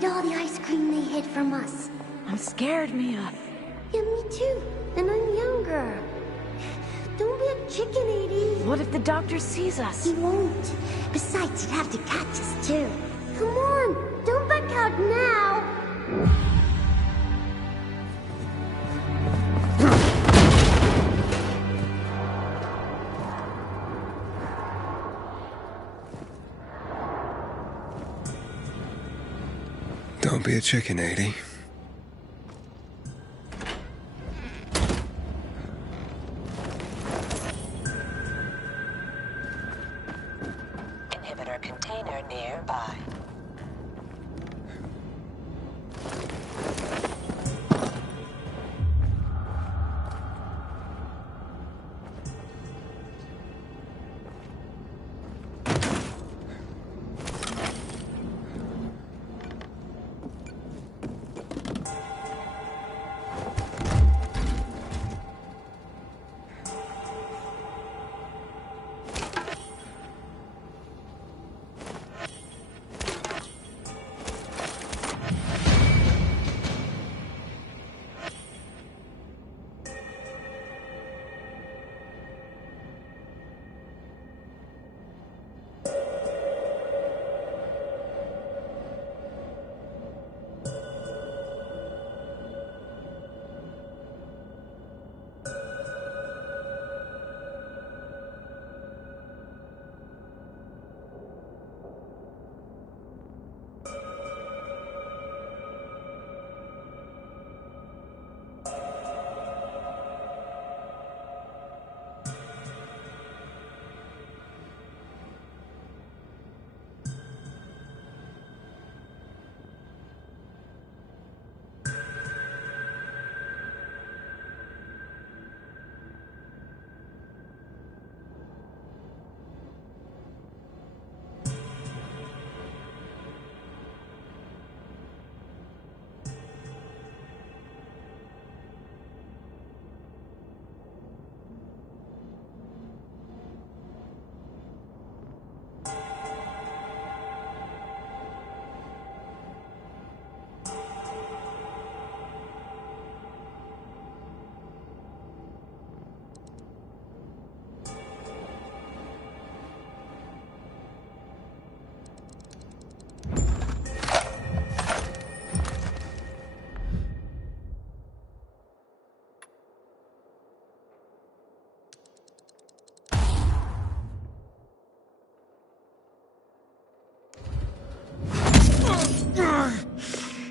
eat all the ice cream they hid from us. I'm scared, Mia. Yeah, me too. And I'm younger. Don't be a chicken, Edie. What if the doctor sees us? He won't. Besides, he'd have to catch us too. Come on, don't back out now. Don't be a chicken, Edie. Inhibitor container nearby.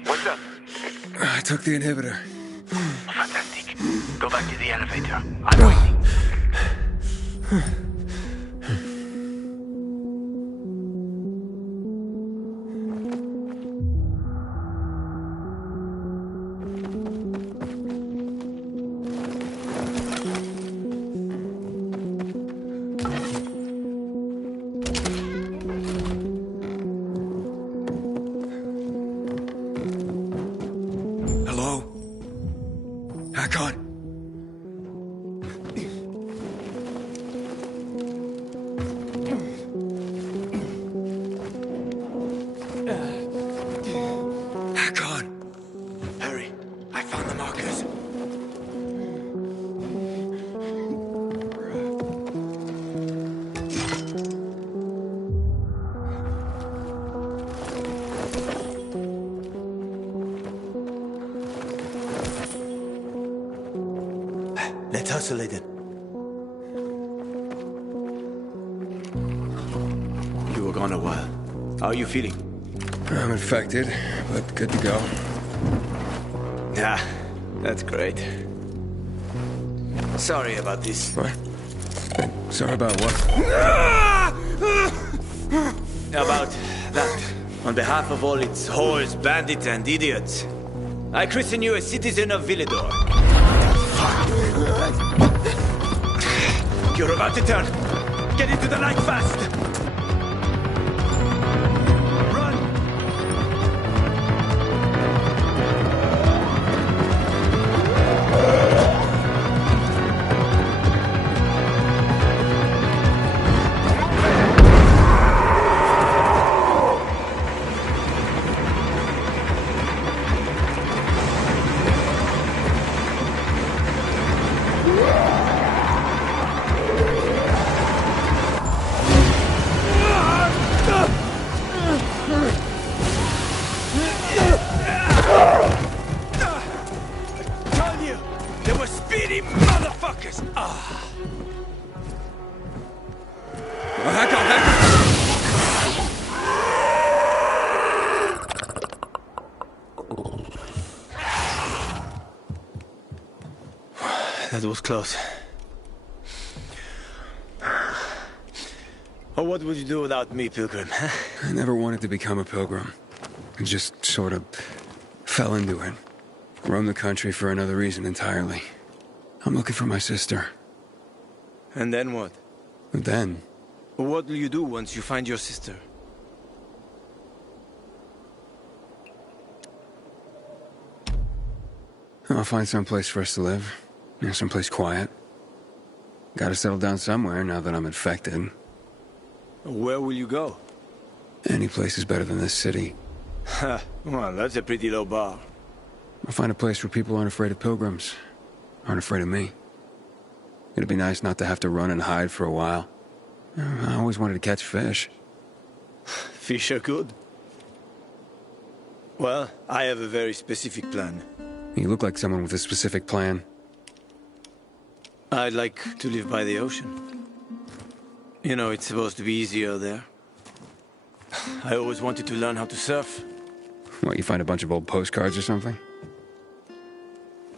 What's up? I took the inhibitor. Fantastic. Go back to the elevator. I'm waiting. Hello? Hakon? Hakon! Hurry, I found the markers. Let's hustle it. You were gone a while. How are you feeling? I'm infected, but good to go. Yeah, that's great. Sorry about this. What? Sorry about what? About that. On behalf of all its whores, bandits, and idiots, I christen you a citizen of Villador. You're about to turn. Get into the light fast! Run! Heck on, heck on. That was close. Oh, what would you do without me, Pilgrim? I never wanted to become a pilgrim. I just sort of fell into it. Roamed the country for another reason entirely. I'm looking for my sister. And then what? And then, What will you do once you find your sister? I'll find some place for us to live. Someplace quiet. Gotta settle down somewhere now that I'm infected. Where will you go? Any place is better than this city. Ha, well, that's a pretty low bar. I'll find a place where people aren't afraid of pilgrims. Aren't afraid of me. It'd be nice not to have to run and hide for a while. I always wanted to catch fish. Fish are good. Well, I have a very specific plan. You look like someone with a specific plan. I'd like to live by the ocean. You know, it's supposed to be easier there. I always wanted to learn how to surf. What, you find a bunch of old postcards or something?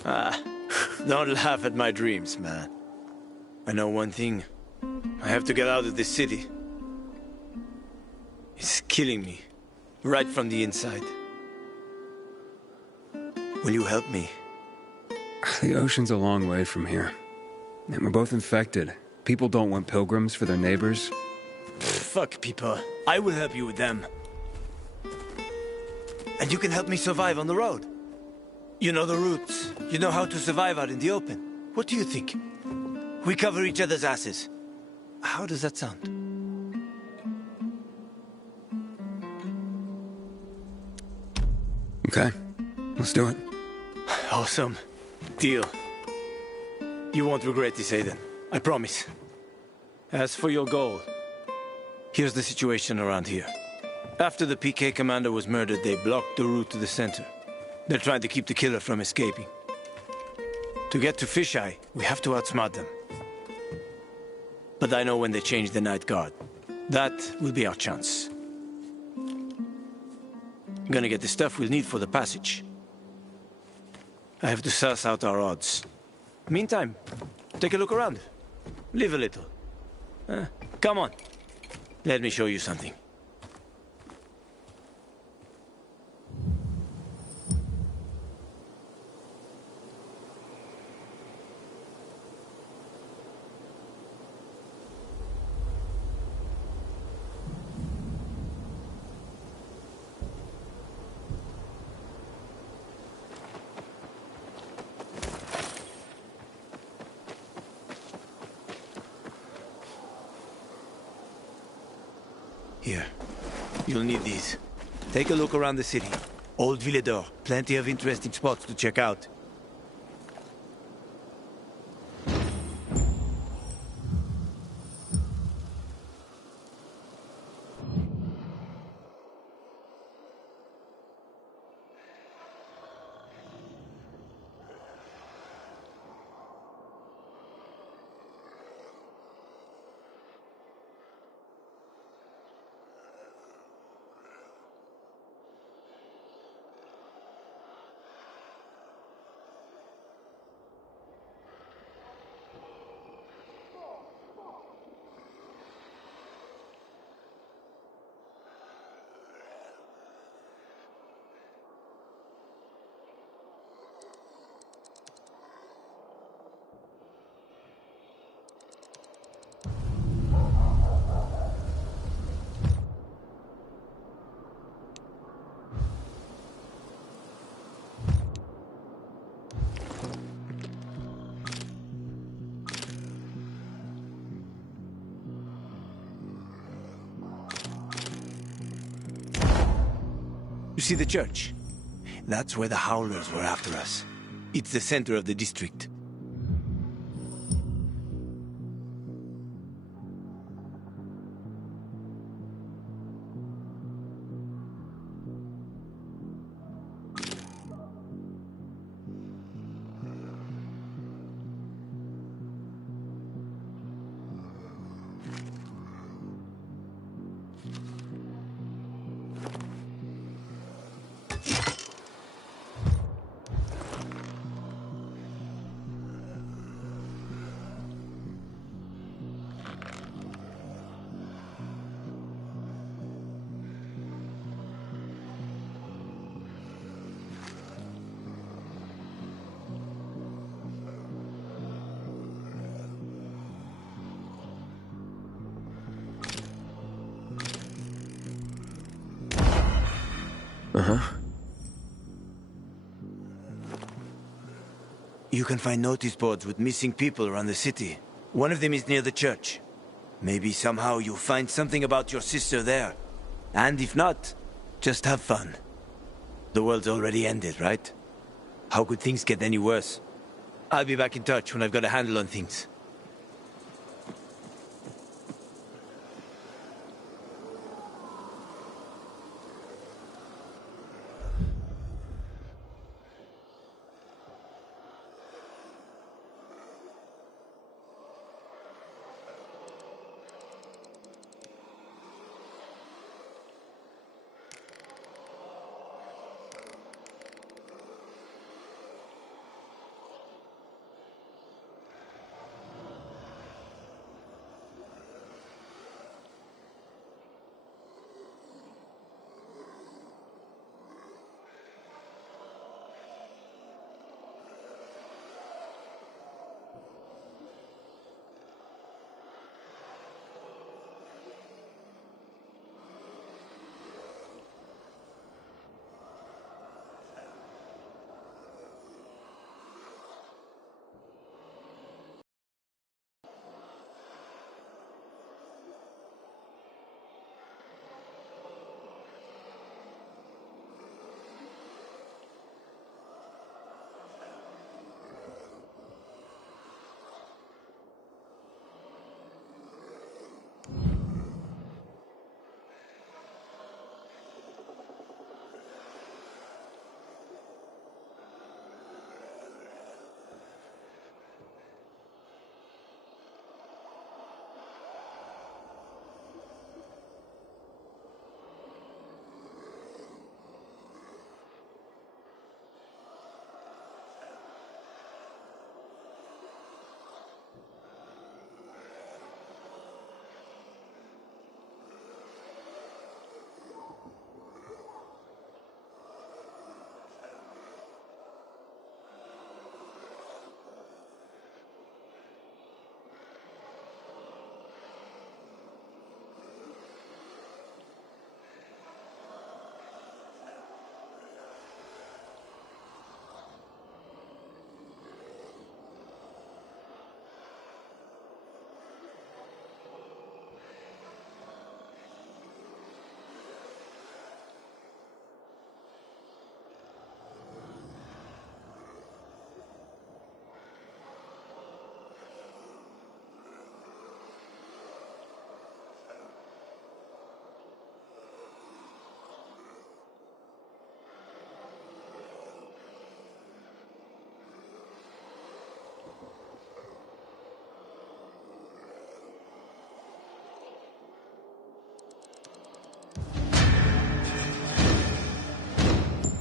Don't laugh at my dreams, man. I know one thing. I have to get out of this city. It's killing me. Right from the inside. Will you help me? The ocean's a long way from here. And we're both infected. People don't want pilgrims for their neighbors. Fuck people. I will help you with them. And you can help me survive on the road. You know the routes. You know how to survive out in the open. What do you think? We cover each other's asses. How does that sound? Okay, let's do it. Awesome. Deal. You won't regret this, Aiden. I promise. As for your goal, here's the situation around here. After the PK commander was murdered, they blocked the route to the center. They're trying to keep the killer from escaping. To get to Fisheye, we have to outsmart them. But I know when they change the night guard. That will be our chance. I'm gonna get the stuff we'll need for the passage. I have to suss out our odds. Meantime, take a look around. Live a little. Come on. Let me show you something. Here. You'll need these. Take a look around the city. Old Villador. Plenty of interesting spots to check out. You see the church? That's where the Howlers were after us. It's the center of the district. Uh-huh. You can find notice boards with missing people around the city. One of them is near the church. Maybe somehow you'll find something about your sister there. And if not, just have fun. The world's already ended, right? How could things get any worse? I'll be back in touch when I've got a handle on things.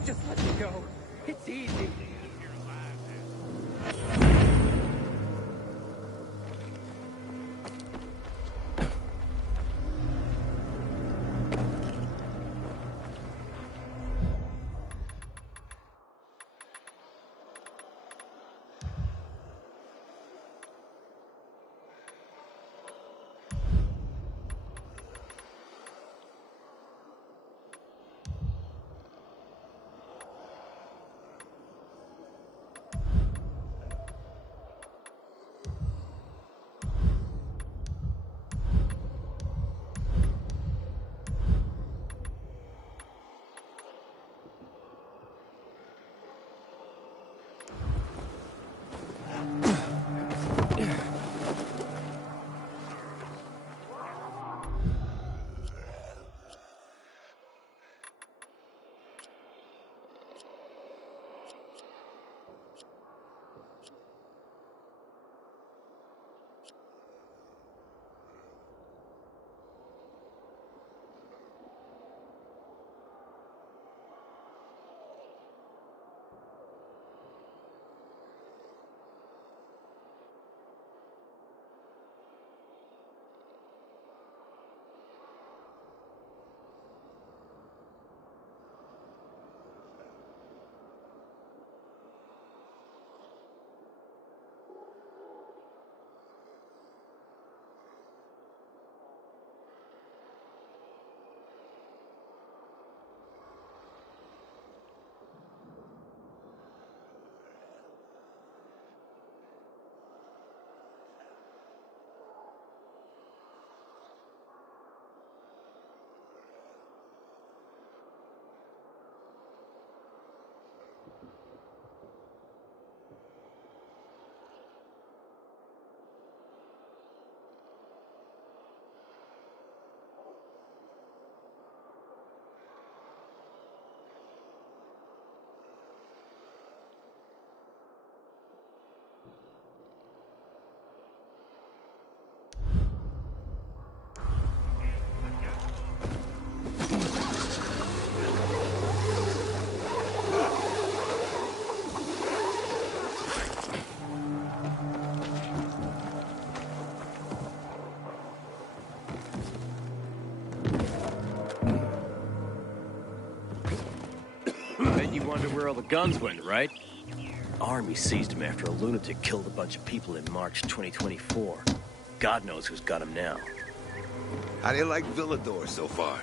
Just let me go. It's easy. where all the guns went, right? Army seized him after a lunatic killed a bunch of people in March 2024. God knows who's got him now. How do you like Villador so far?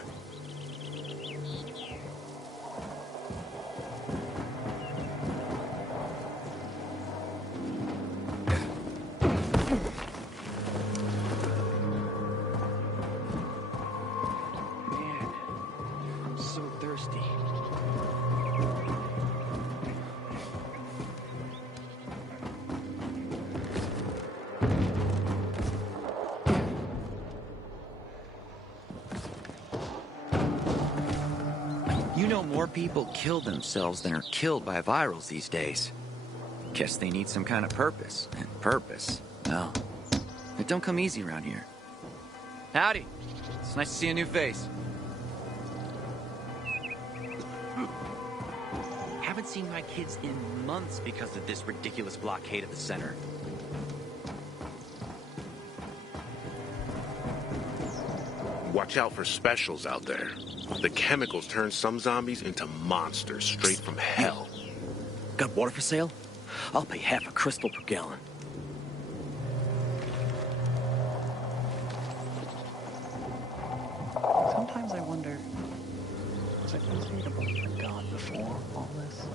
Man, I'm so thirsty. You know more people kill themselves than are killed by virals these days. Guess they need some kind of purpose. And purpose, well, it don't come easy around here. Howdy. It's nice to see a new face. Haven't seen my kids in months because of this ridiculous blockade at the center. Watch out for specials out there. The chemicals turn some zombies into monsters straight from hell. Got water for sale? I'll pay half a crystal per gallon. Sometimes I wonder, was I unreadable for God before all this?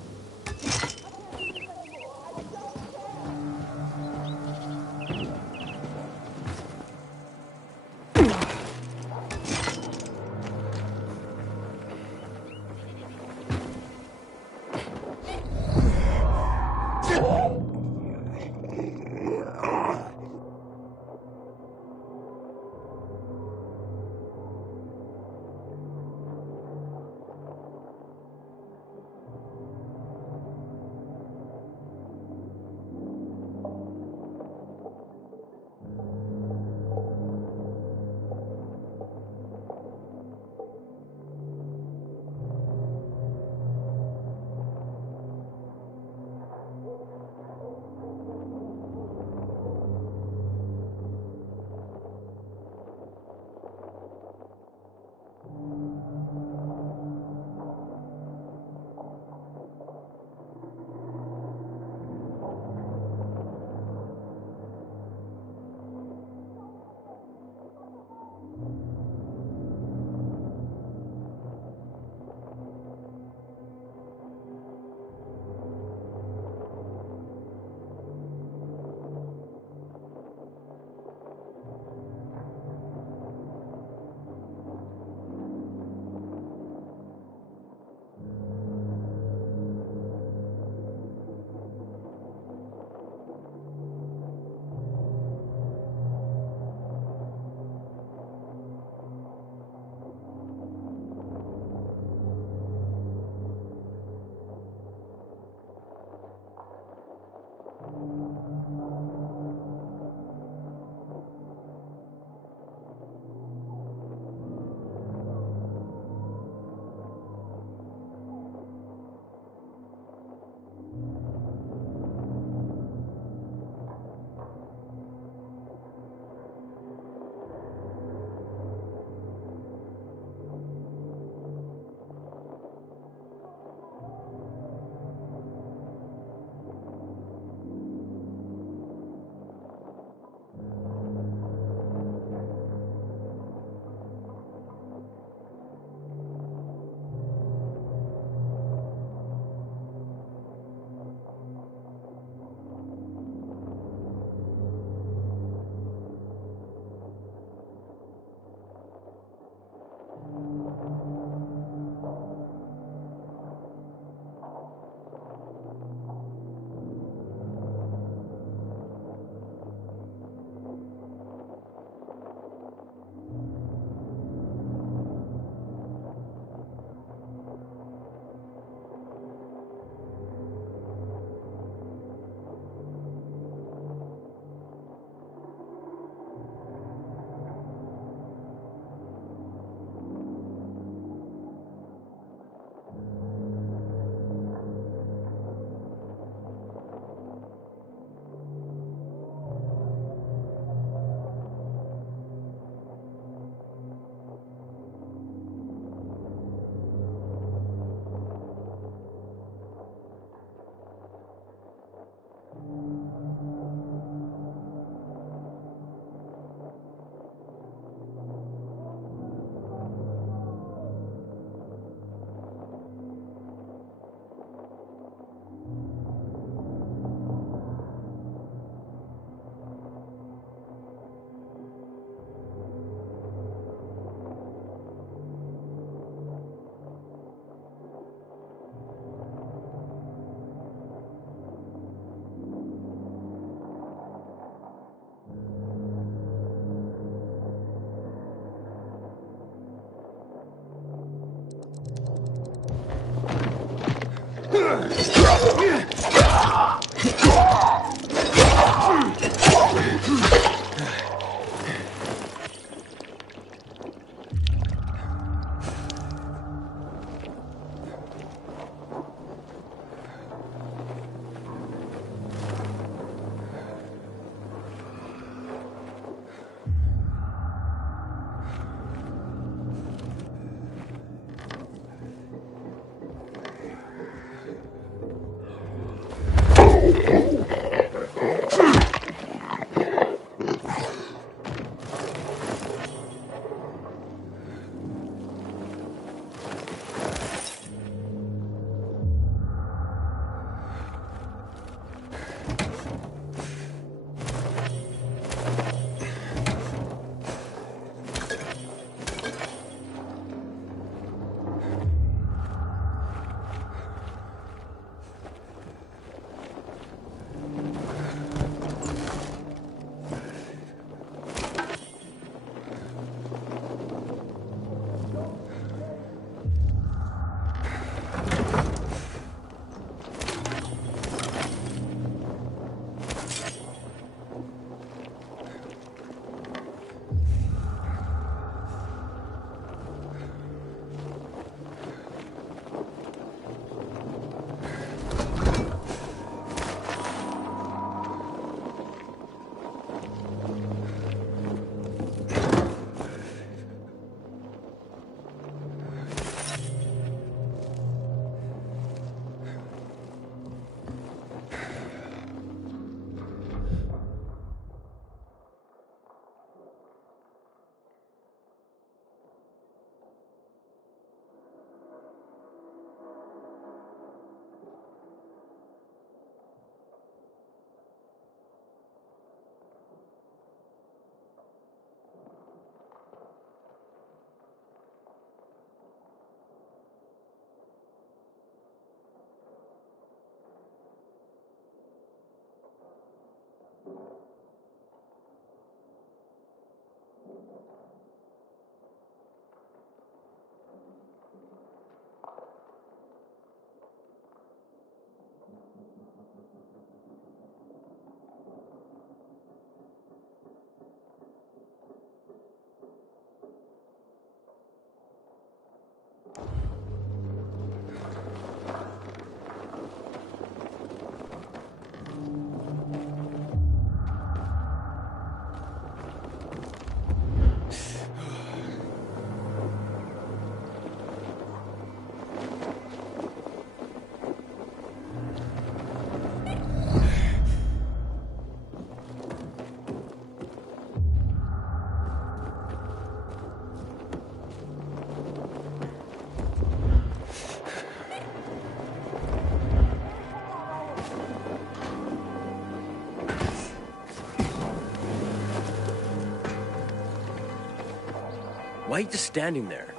Why are you just standing there?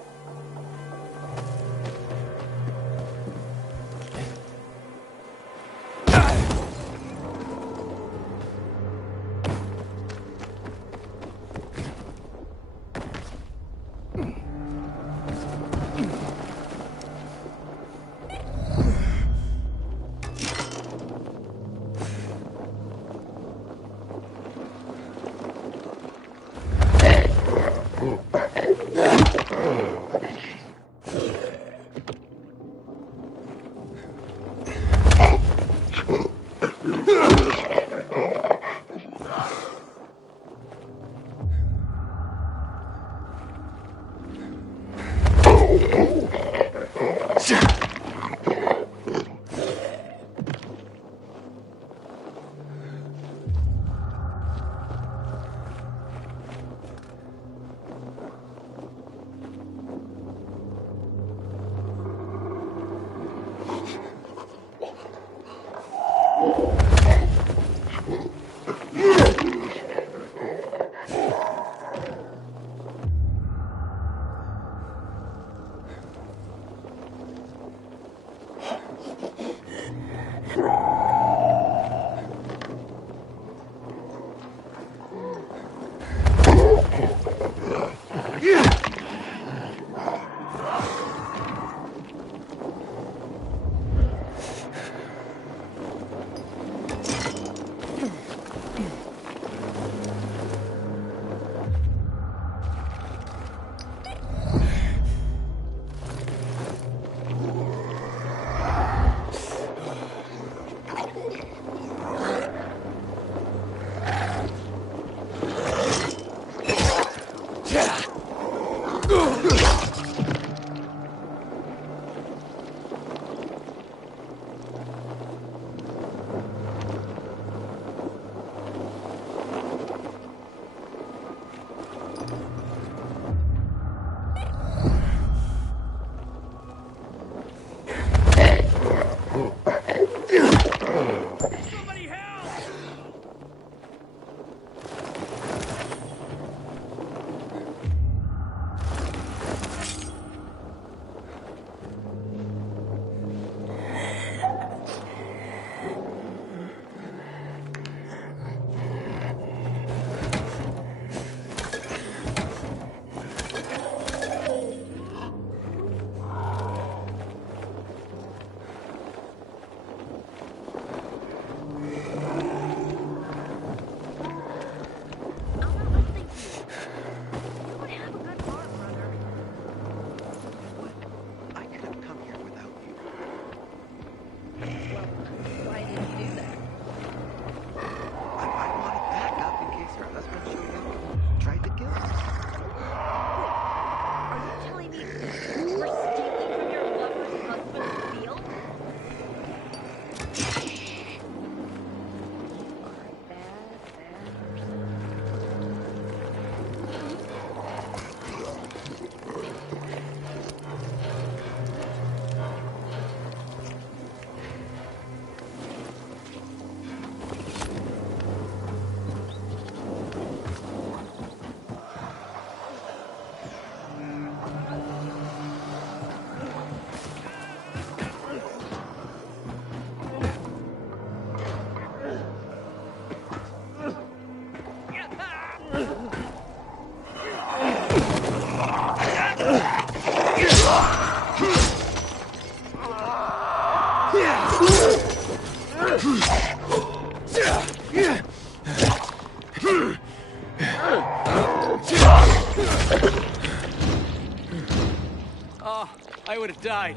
died.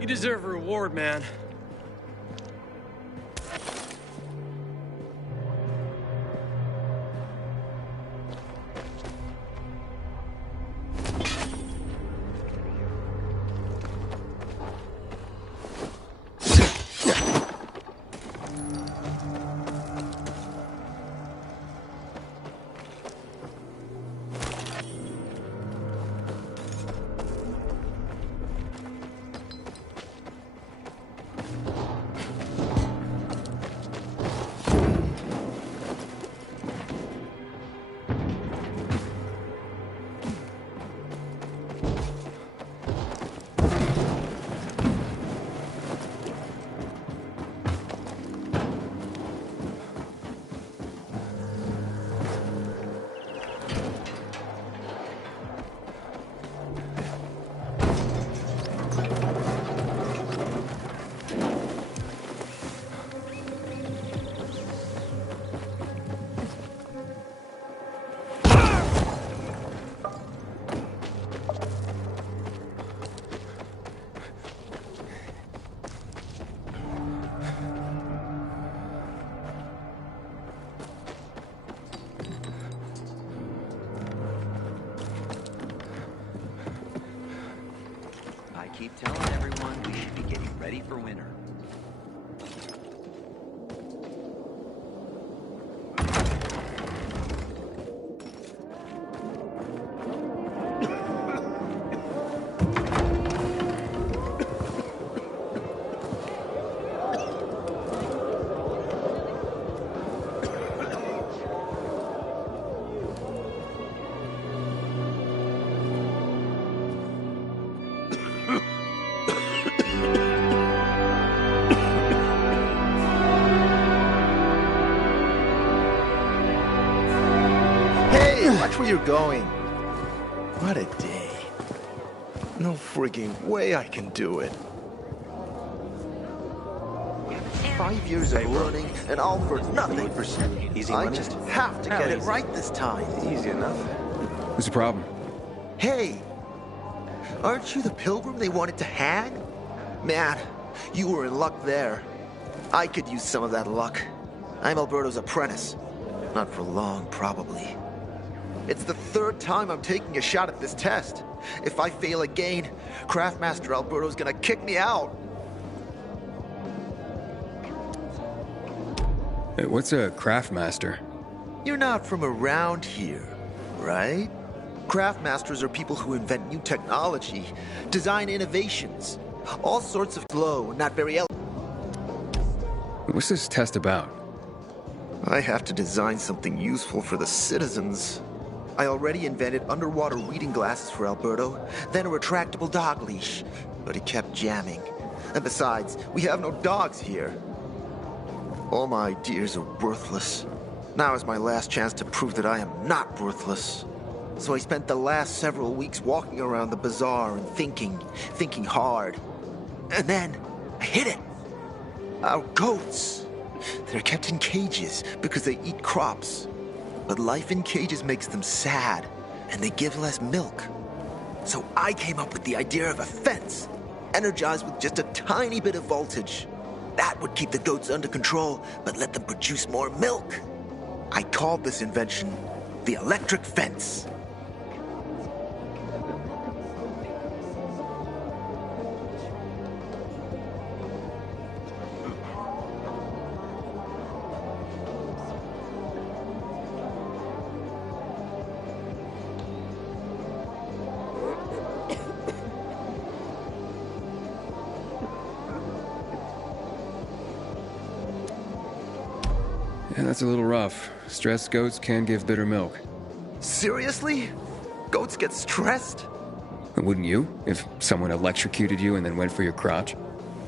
You deserve a reward, man. I keep telling everyone we should be getting ready for winter. Watch where you're going. What a day. No frigging way I can do it. 5 years of learning, and all for nothing. I just have to get it right this time. Easy enough. What's the problem? Hey, aren't you the pilgrim they wanted to hang? Man, you were in luck there. I could use some of that luck. I'm Alberto's apprentice. Not for long, probably. It's the third time I'm taking a shot at this test. If I fail again, Craftmaster Alberto's gonna kick me out. Hey, what's a craftmaster? You're not from around here, right? Craftmasters are people who invent new technology, design innovations, all sorts of glow, not very elegant. What's this test about? I have to design something useful for the citizens. I already invented underwater reading glasses for Alberto, then a retractable dog leash, but he kept jamming. And besides, we have no dogs here. All my ideas are worthless. Now is my last chance to prove that I am not worthless. So I spent the last several weeks walking around the bazaar and thinking hard. And then, I hit it. Our goats. They're kept in cages because they eat crops. But life in cages makes them sad, and they give less milk. So I came up with the idea of a fence, energized with just a tiny bit of voltage. That would keep the goats under control, but let them produce more milk. I called this invention the electric fence. Yeah, that's a little rough. Stressed goats can give bitter milk. Seriously? Goats get stressed? Wouldn't you, if someone electrocuted you and then went for your crotch?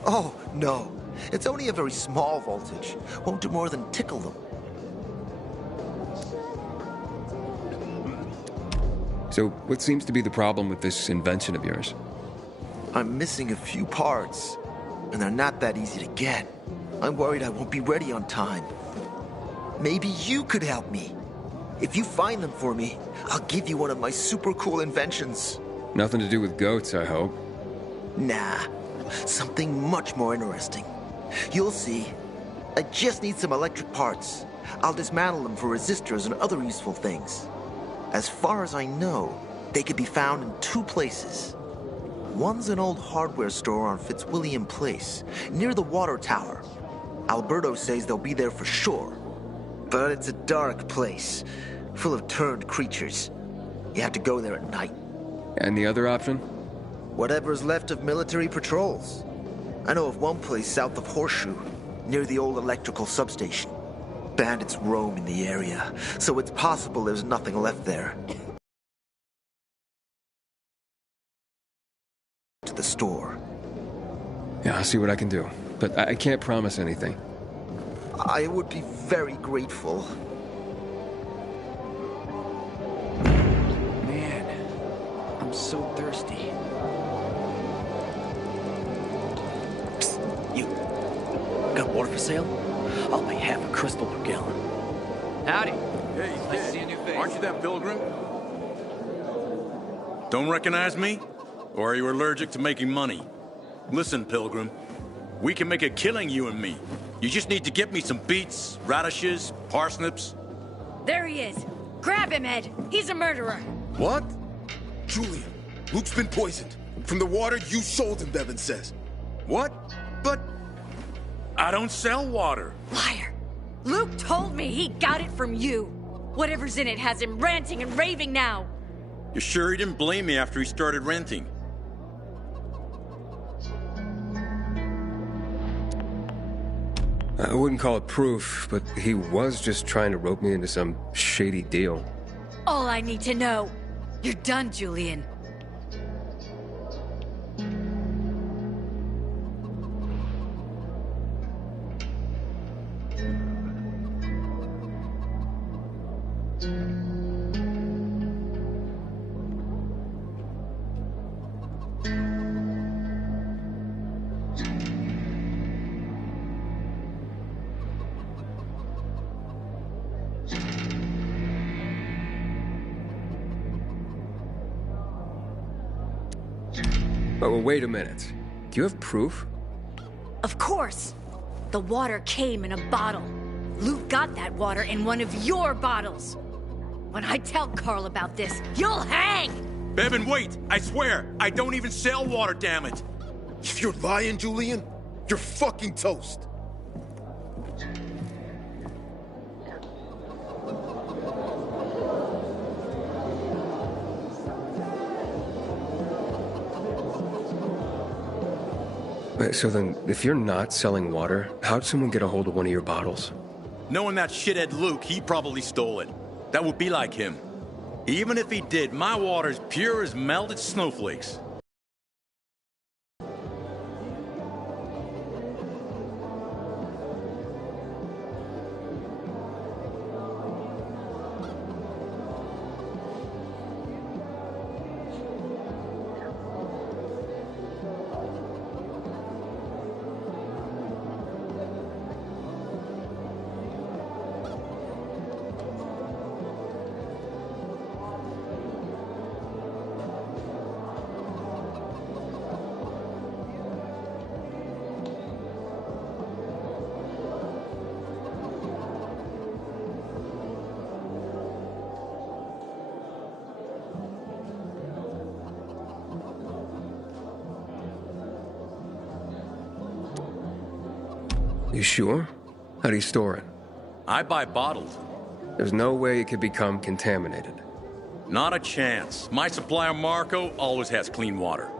Oh, no. It's only a very small voltage. Won't do more than tickle them. So, what seems to be the problem with this invention of yours? I'm missing a few parts, and they're not that easy to get. I'm worried I won't be ready on time. Maybe you could help me. If you find them for me, I'll give you one of my super cool inventions. Nothing to do with goats, I hope. Nah, something much more interesting. You'll see. I just need some electric parts. I'll dismantle them for resistors and other useful things. As far as I know, they could be found in 2 places. One's an old hardware store on Fitzwilliam Place, near the water tower. Alberto says they'll be there for sure. But it's a dark place, full of turned creatures. You have to go there at night. And the other option? Whatever's left of military patrols. I know of one place south of Horseshoe, near the old electrical substation. Bandits roam in the area, so it's possible there's nothing left there. To the store. Yeah, I'll see what I can do. But I can't promise anything. I would be very grateful. Man, I'm so thirsty. Psst, you. Got water for sale? I'll pay half a crystal per gallon. Howdy. Hey, Nice to see a new face. aren't you that pilgrim? Don't recognize me? Or are you allergic to making money? Listen, pilgrim. We can make a killing, you and me. You just need to get me some beets, radishes, parsnips. There he is. Grab him, Ed. He's a murderer. What? Julian, Luke's been poisoned. From the water you sold him, Bevan says. What? But I don't sell water. Liar. Luke told me he got it from you. Whatever's in it has him ranting and raving now. You sure he didn't blame me after he started renting? I wouldn't call it proof, but he was just trying to rope me into some shady deal. All I need to know. You're done, Julian. Oh, wait a minute. Do you have proof? Of course. The water came in a bottle. Luke got that water in one of your bottles. When I tell Carl about this, you'll hang! Bevan, wait! I swear, I don't even sell water, damn it! If you're lying, Julian, you're fucking toast. Wait, so then, if you're not selling water, how'd someone get a hold of one of your bottles? Knowing that shithead Luke, he probably stole it. That would be like him. Even if he did, my water's pure as melted snowflakes. You sure? How do you store it? I buy bottled. There's no way it could become contaminated. Not a chance. My supplier, Marco, always has clean water.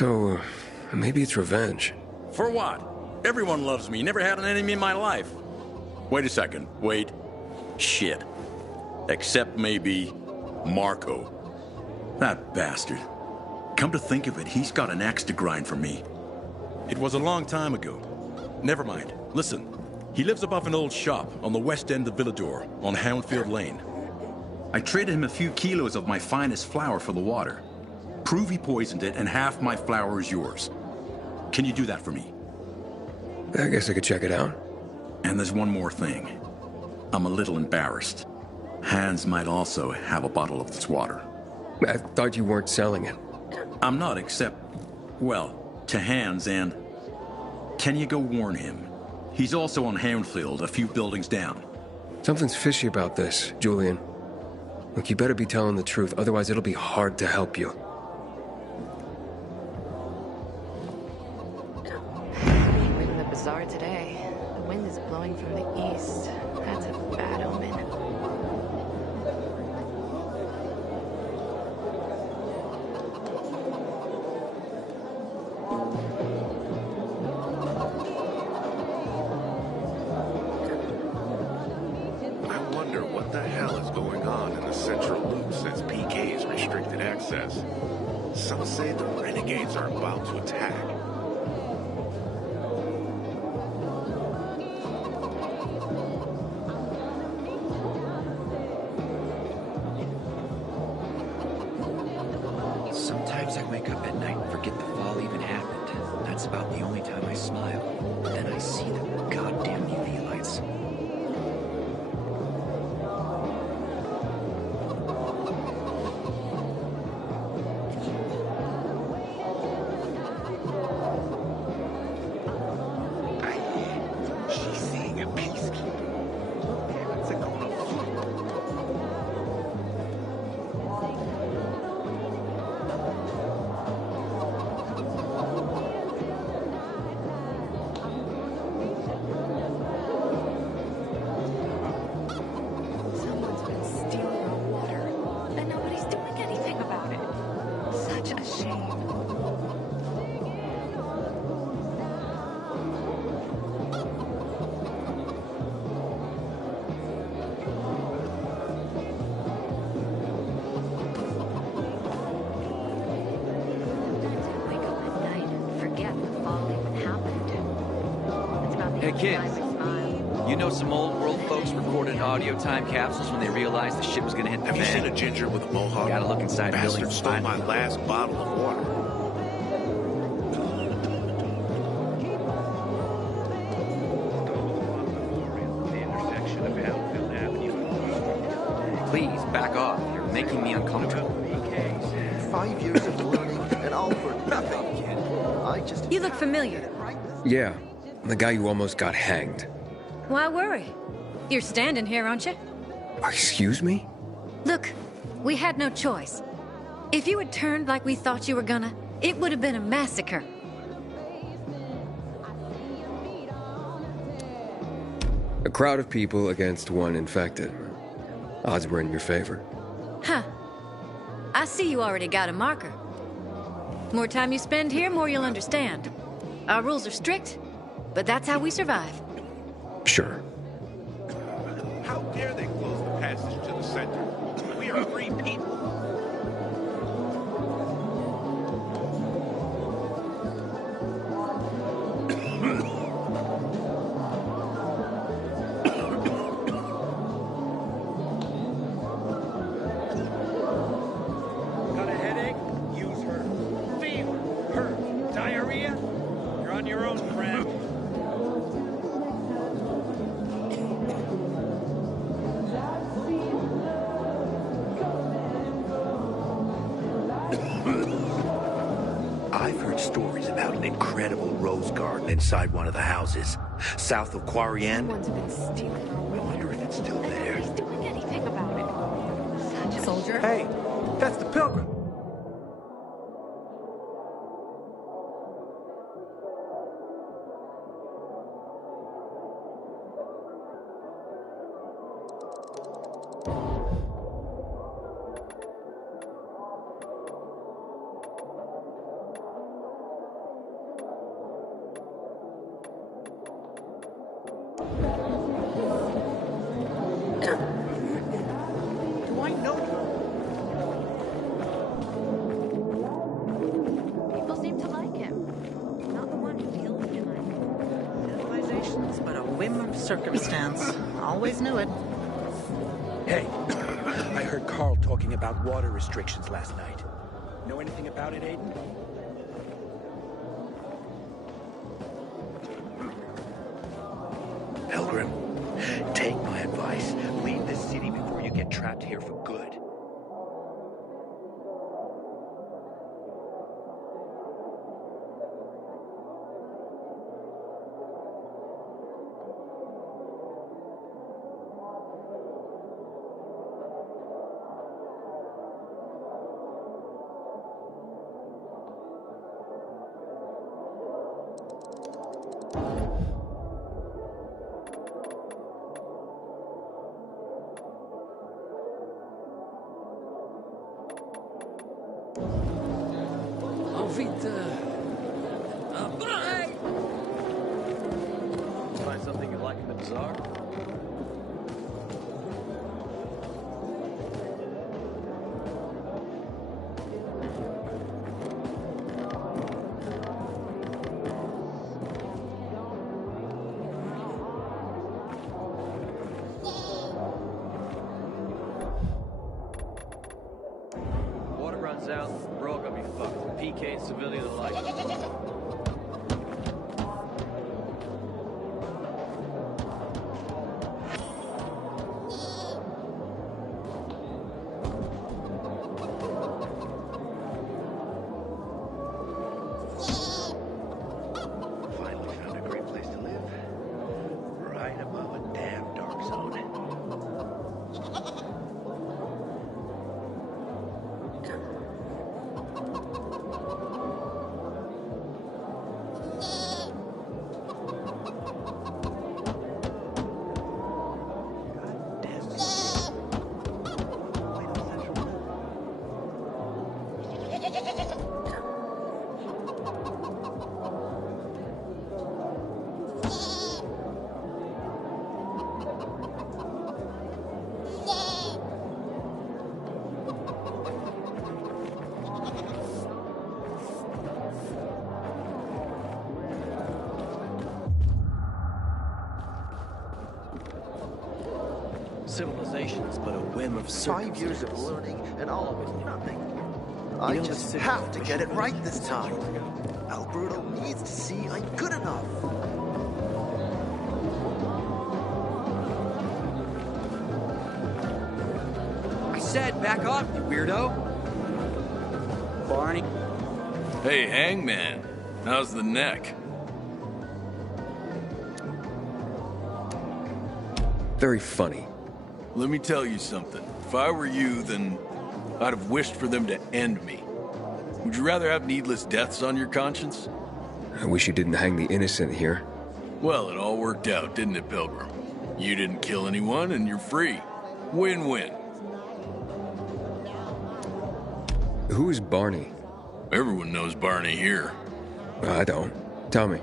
So, maybe it's revenge. For what? Everyone loves me. Never had an enemy in my life. Wait a second. Wait. Shit. Except maybe Marco. That bastard. Come to think of it, he's got an axe to grind for me. It was a long time ago. Never mind. Listen. He lives above an old shop on the west end of Villador, on Houndfield Lane. I traded him a few kilos of my finest flour for the water. Prove he poisoned it, and half my flour is yours. Can you do that for me? I guess I could check it out. And there's one more thing. I'm a little embarrassed. Hans might also have a bottle of this water. I thought you weren't selling it. I'm not, except, well, to Hans, and... Can you go warn him? He's also on Houndfield, a few buildings down. Something's fishy about this, Julian. Look, you better be telling the truth, otherwise it'll be hard to help you. We're in the bazaar today. The wind is blowing from the east. That's a bad omen. I wonder what the hell is going on in the central loop since PK's restricted access. Some say the renegades are about to attack. Sometimes I wake up at night and forget the fall even happened. That's about the only time I smile. Then I see the goddamn UV lights. She's seeing a peacekeeper. What's it gonna Someone's been stealing our water, and nobody's doing anything about it. Such a shame. Sometimes I wake up at night and forget the fall even happened. It's about the Hey, only kids. time I smile. You know some old world folks recorded audio time capsules when they realized the shit was gonna hit the Have you fan? seen a ginger with a mohawk? Gotta look inside Bastard buildings. stole my last bottle of water. Please, back off. You're making me uncomfortable. 5 years of learning, and all for nothing, kid. I just... You look familiar. Yeah, the guy who almost got hanged. Why worry? You're standing here, aren't you? Excuse me? Look, we had no choice. If you had turned like we thought you were gonna, it would have been a massacre. A crowd of people against one infected. Odds were in your favor. Huh. I see you already got a marker. More time you spend here, more you'll understand. Our rules are strict, but that's how we survive. Sure. How dare they close the passage to the center? We are free people. Got a headache? Use her. Fever, hurt, diarrhea? You're on your own, friend. I've heard stories about an incredible rose garden inside one of the houses, south of Quarry End. Someone's been stealing our water. I wonder if it's still there. Nobody's doing anything about it. Such a Soldier? shame. Hey, that's the pilgrim. Circumstance. Always knew it. Hey, I heard Carl talking about water restrictions last night. Know anything about it, Aiden? Pilgrim, take my advice. Leave this city before you get trapped here for good. Bye! Find something you like in the bazaar? Water runs out, we're all gonna be fucked. PK and civilian alike. Finally found a great place to live. Right above a damn dark zone. Civilization is but a whim of 5 years of learning and all of nothing. I just have to get it right this time. Alberto needs to see I'm good enough. I said back off, you weirdo. Barney. Hey, Hangman. How's the neck? Very funny. Let me tell you something. If I were you, then I'd have wished for them to end me. Would you rather have needless deaths on your conscience? I wish you didn't hang the innocent here. Well, it all worked out, didn't it, Pilgrim? You didn't kill anyone, and you're free. Win-win. Who is Barney? Everyone knows Barney here. I don't. Tell me.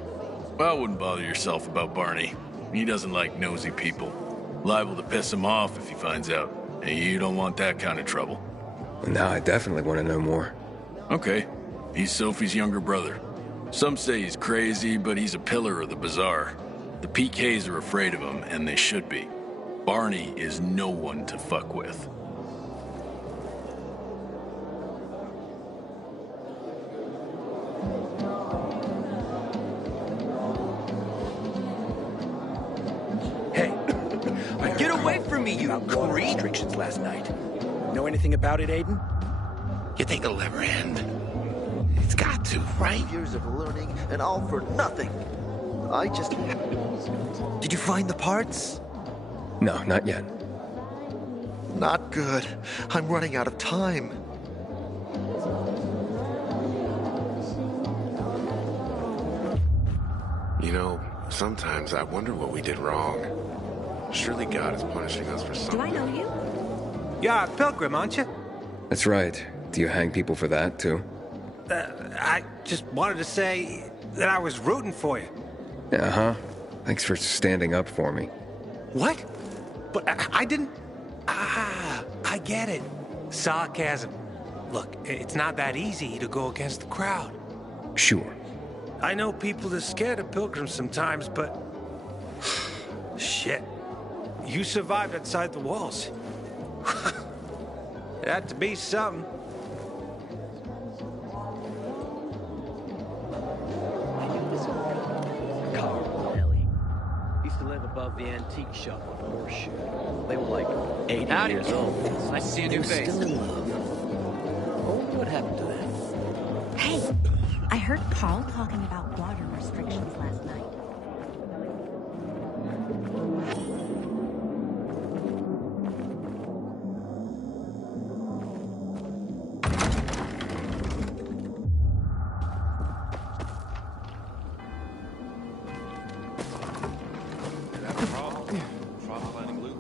I wouldn't bother yourself about Barney. He doesn't like nosy people. Liable to piss him off if he finds out. And you don't want that kind of trouble. Now I definitely want to know more. Okay. He's Sophie's younger brother. Some say he's crazy, but he's a pillar of the bazaar. The PKs are afraid of him, and they should be. Barney is no one to fuck with. Get away from me, you creep! Restrictions last night. Know anything about it, Aiden? You think it'll ever end? It's got to, right? 5 years of learning and all for nothing. I just... Did you find the parts? No, not yet. Not good. I'm running out of time. You know, sometimes I wonder what we did wrong. Surely God is punishing us for something. Do I know you? Yeah, Pilgrim, aren't you? That's right. Do you hang people for that, too? I just wanted to say that I was rooting for you. Uh-huh. Thanks for standing up for me. What? But I didn't... Ah, I get it. Sarcasm. Look, it's not that easy to go against the crowd. Sure. I know people are scared of pilgrims sometimes, but... Shit. You survived outside the walls. It had to be something. Carl and Ellie used to live above the antique shop on Horseshoe. They were like 80 Howdy. years old. Nice to see a new They were face. still in love. I wonder what happened to them. Hey, I heard Carl talking about water restrictions last night.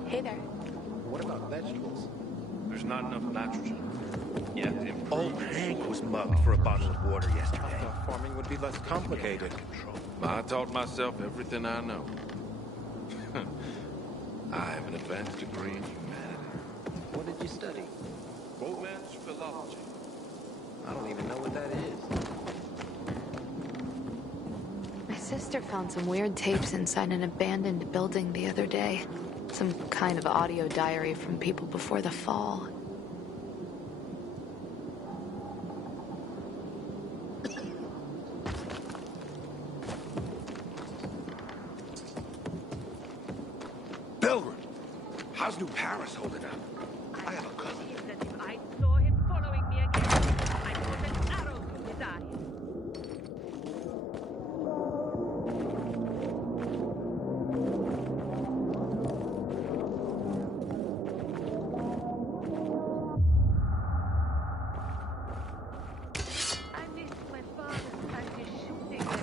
Hey there. What about vegetables? There's not enough nitrogen. You have to improve. Old Hank was mugged for a bottle of water I yesterday. thought farming would be less complicated. I taught myself everything I know. I have an advanced degree in humanity. What did you study? Romance philology. I don't even know what that is. My sister found some weird tapes inside an abandoned building the other day. Some kind of audio diary from people before the fall. Pilgrim, how's New Paris holding up? I have a cousin. I saw him following me again. I put an arrow through his eye. I missed my father's practice shooting him.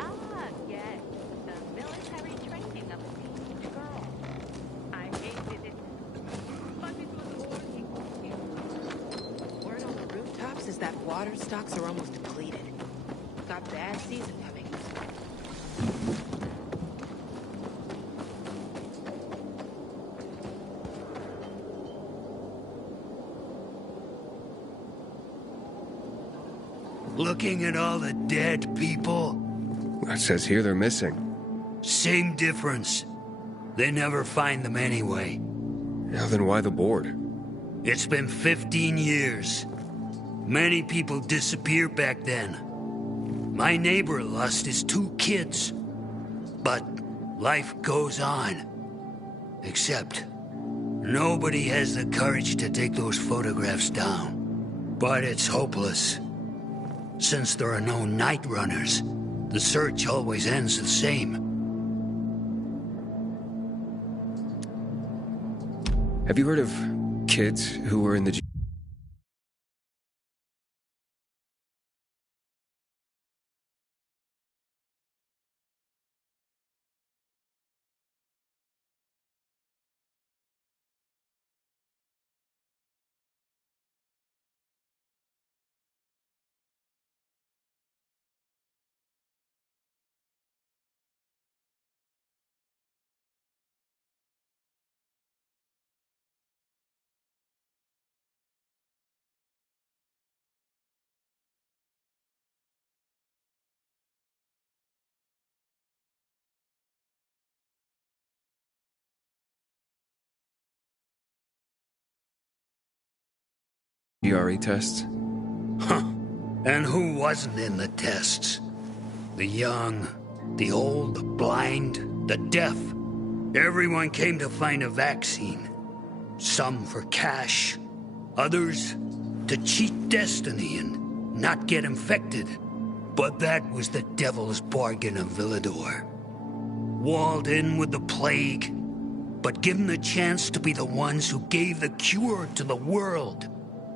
Ah, yes, the military training of a teenage girl. I hated it, but it was all he could give. Word on the rooftops is that water stocks are almost depleted. Got bad season coming. Looking at all the dead people, It says here they're missing. same difference. They never find them anyway. Now then why the board? It's been 15 years. Many people disappeared back then. My neighbor lost his 2 kids. But life goes on. Except, nobody has the courage to take those photographs down. But it's hopeless. Since there are no night runners, the search always ends the same. Have you heard of kids who were in the GRE tests? Huh. And who wasn't in the tests? The young, the old, the blind, the deaf. Everyone came to find a vaccine. Some for cash, others to cheat destiny and not get infected. But that was the devil's bargain of Villador. Walled in with the plague, but given the chance to be the ones who gave the cure to the world.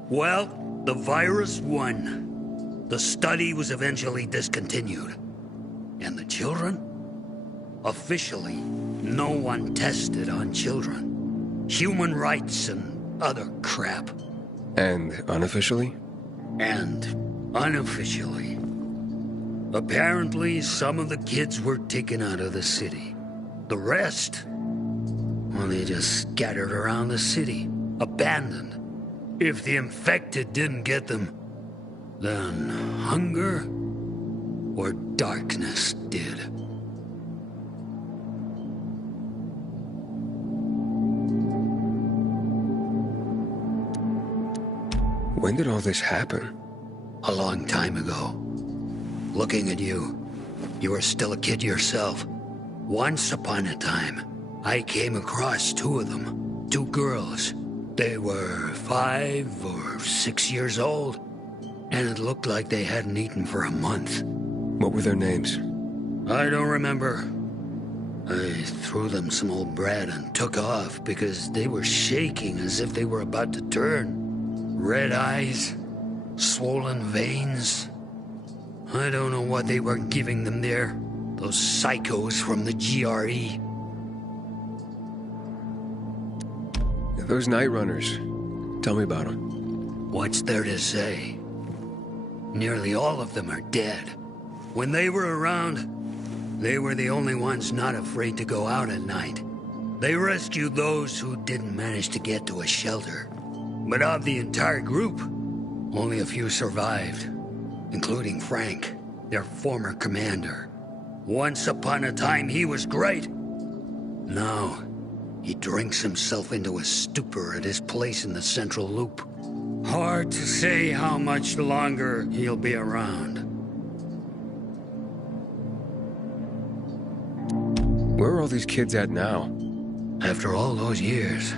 Well, the virus won. The study was eventually discontinued. And the children? Officially, no one tested on children. Human rights and other crap. And unofficially? And unofficially. Apparently, some of the kids were taken out of the city. The rest, well, they just scattered around the city, abandoned. If the infected didn't get them, then hunger or darkness did. When did all this happen? A long time ago. Looking at you, you were still a kid yourself. Once upon a time, I came across two of them. Two girls. They were 5 or 6 years old, and it looked like they hadn't eaten for a month. What were their names? I don't remember. I threw them some old bread and took off because they were shaking as if they were about to turn. Red eyes, swollen veins. I don't know what they were giving them there. Those psychos from the GRE. Those night runners. Tell me about them. What's there to say? Nearly all of them are dead. When they were around, they were the only ones not afraid to go out at night. They rescued those who didn't manage to get to a shelter. But of the entire group, only a few survived, including Frank, their former commander. Once upon a time, he was great. Now, he drinks himself into a stupor at his place in the Central Loop. Hard to say how much longer he'll be around. Where are all these kids at now? After all those years,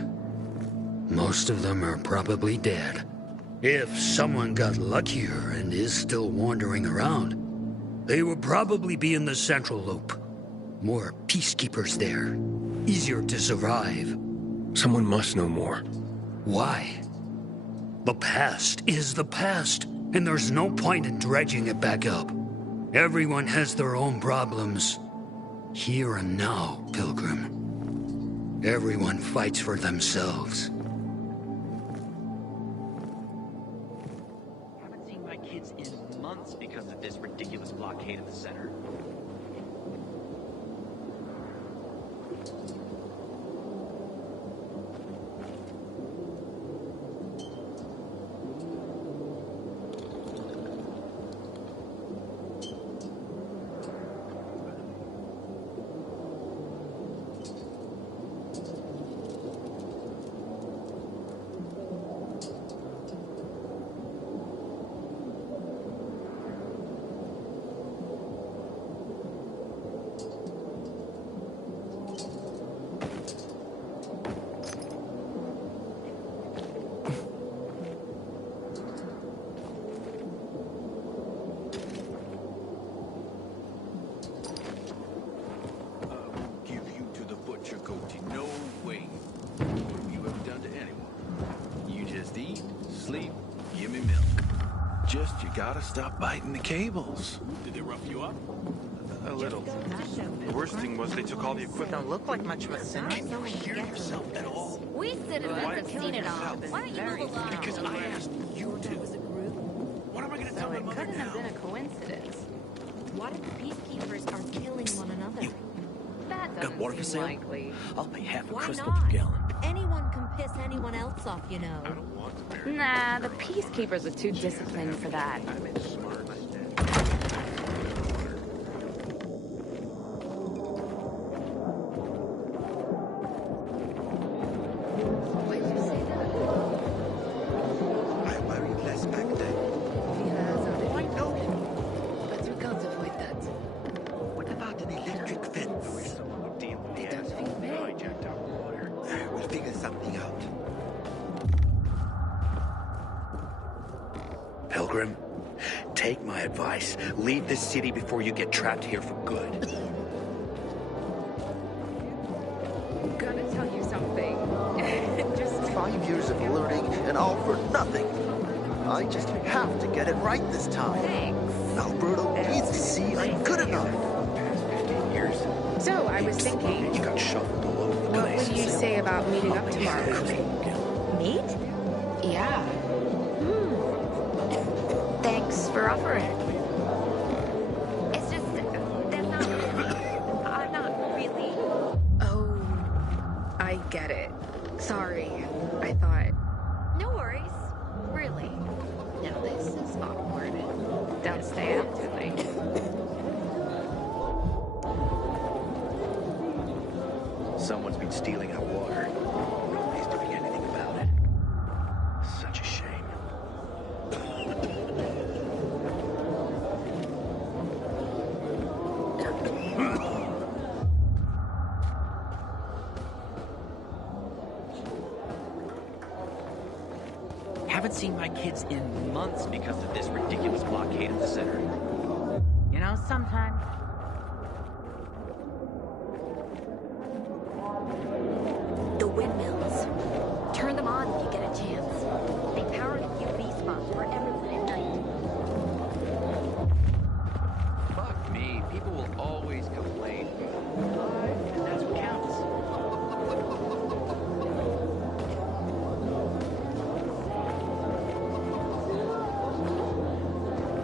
most of them are probably dead. If someone got luckier and is still wandering around, they would probably be in the Central Loop. More peacekeepers there. Easier to survive. Someone must know more. Why? The past is the past, and there's no point in dredging it back up. Everyone has their own problems. Here and now, Pilgrim. Everyone fights for themselves. Haven't seen my kids in months because of this ridiculous blockade of the center. Gotta stop biting the cables. Did they rough you up? A little. The worst thing was they took all the equipment. Don't look like much of a sinner. Can you hear yourself at all? We citizens have seen it all. Why don't you move along? Because I asked you to. What am I gonna tell my mother Couldn't have now? been a coincidence. What if the peacekeepers are killing one another? That Got doesn't water for seem sale? likely. I'll pay half a Why crystal not? per gallon. Anyone can piss anyone else off, you know. Nah, the peacekeepers are too disciplined for that. I worried less back then. Why no? But we can't avoid that. What about an electric fence? We'll figure something out. Pilgrim, take my advice. Leave this city before you get trapped here for good. Gonna tell you something. Just 5 years of learning and all for nothing. I just have to get it right this time. thanks. Alberto needs to see I'm good enough. So, I was thinking, You got shuffled all over the what place. would you say about meeting up tomorrow? Meet? Yeah. Thanks for offering. It's just, that's not, I'm not really. Oh, I get it. Sorry. I thought... No worries. Really. Now this is awkward. Don't stay up too late. Someone's been stealing our water. Nobody's doing anything about it. Such a shame. Haven't seen my kids in months because of this ridiculous blockade at the center. You know, sometimes... The windmills. Turn them on if you get a chance. They power the UV spots for everyone at night. Fuck me, people will always complain. And that's what counts.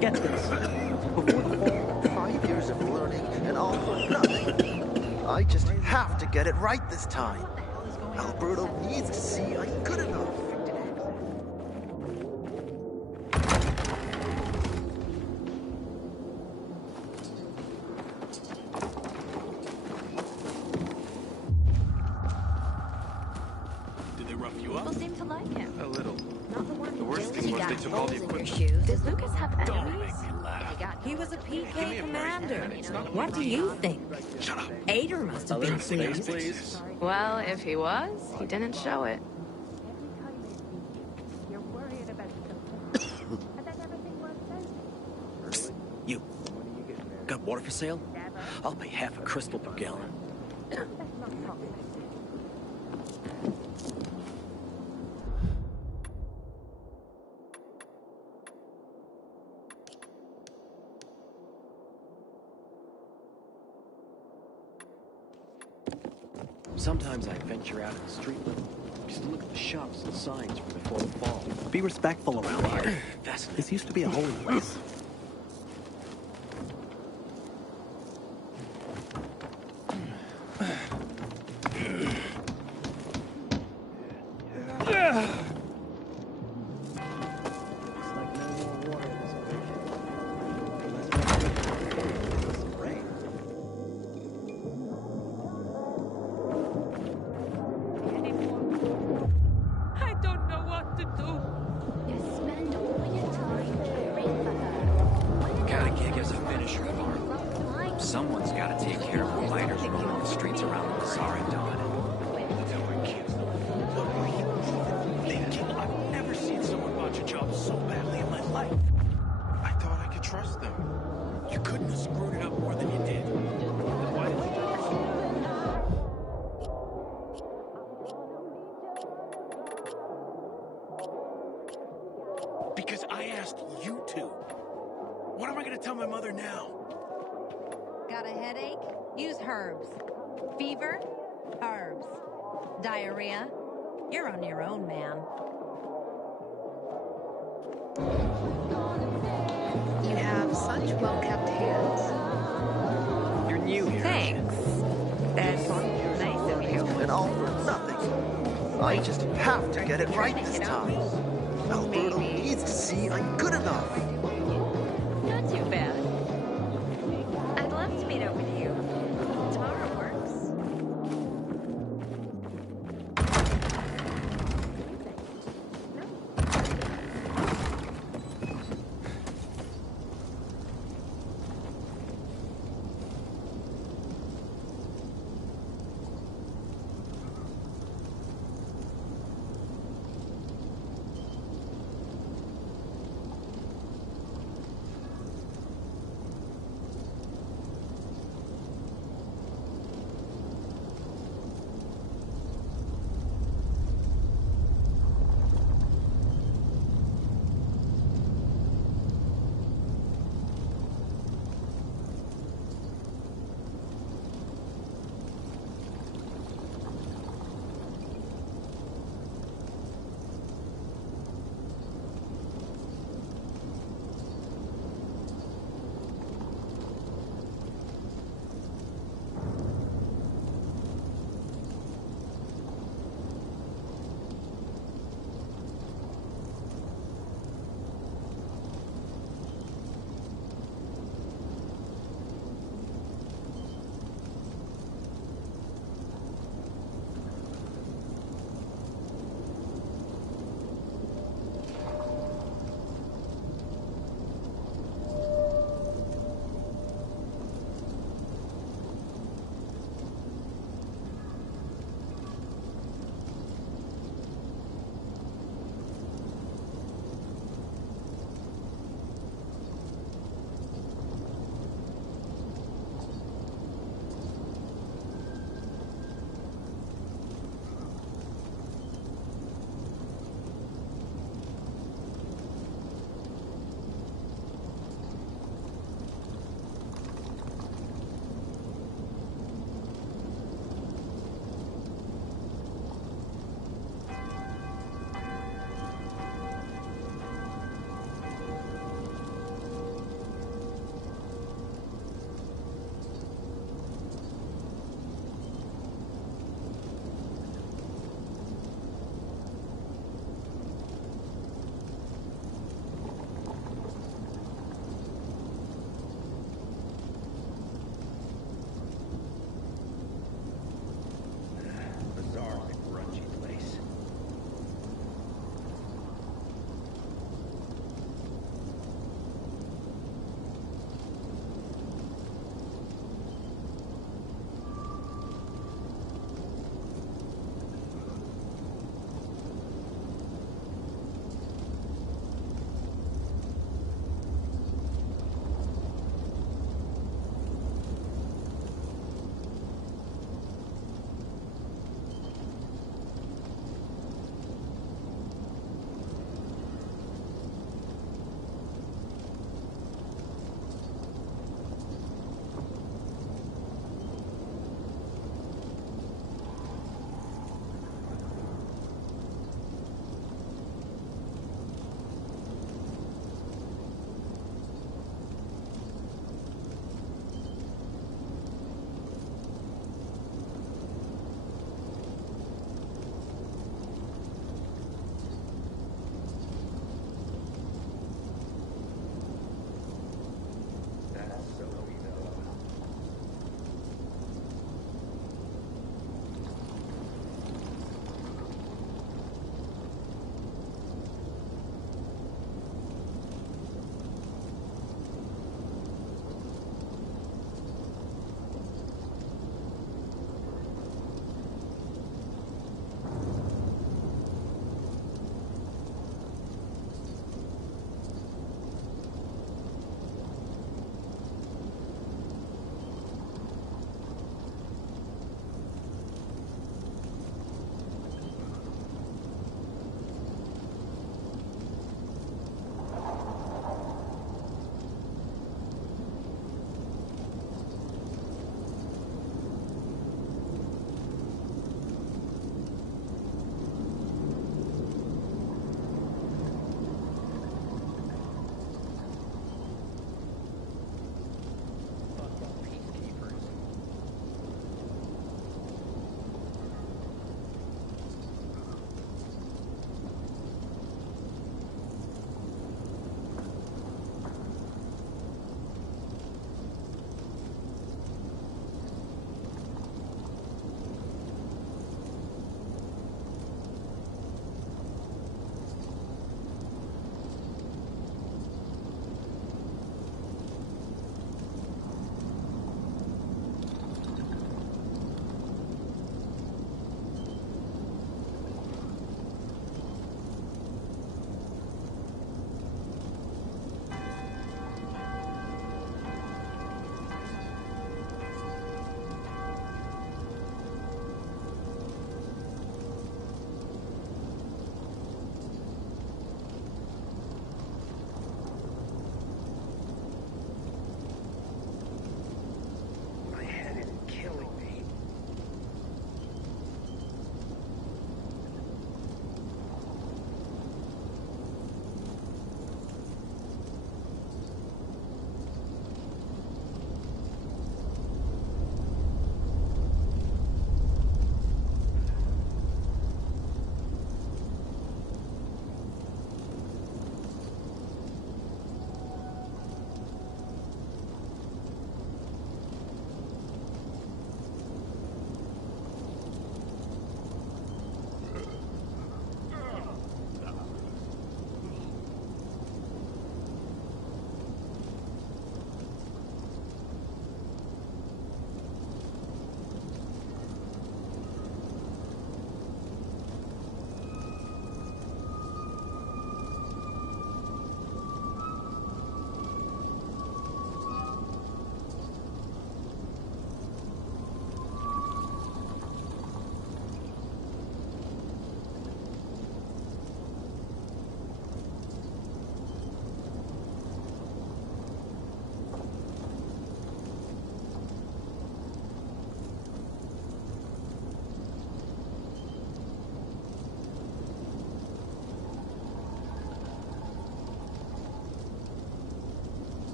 Get this. Before the fall, 5 years of learning and all for nothing. I just have to get it right this time. Alberto needs to see I'm good enough. Did they rough you up? People seem to like him. A little. Not the one The worst who thing did. was they took all the equipment. Does Lucas have enemies? He was a PK commander. What do you think? Shut up. Ader must have been pleased. Please. Well, if he was, he didn't show it. You're worried about and then everything works out. You. Got water for sale? I'll pay half a crystal per gallon. Let's not talk like this. Sometimes I venture out in the street level just to look at the shops and signs from before the fall. Be respectful around here. This used to be a holy place. I don't know what to do. You spend all your time caring for her. What kind of gig is a finisher farm? Someone's got to take care of the miners roaming the streets around the bazaar at dawn. I've never seen someone botch a job so badly in my life. I thought I could trust them. You couldn't have screwed it up more than you did. Then why did you do it? Because I asked you to. What am I going to tell my mother now? Got a headache? Use herbs. Fever? Herbs. Diarrhea? You're on your own, man. You have such well-kept hands. You're new here. Thanks. That's nice of you. And all for nothing. I just have to get it right this time. Alberto needs to see I'm good enough.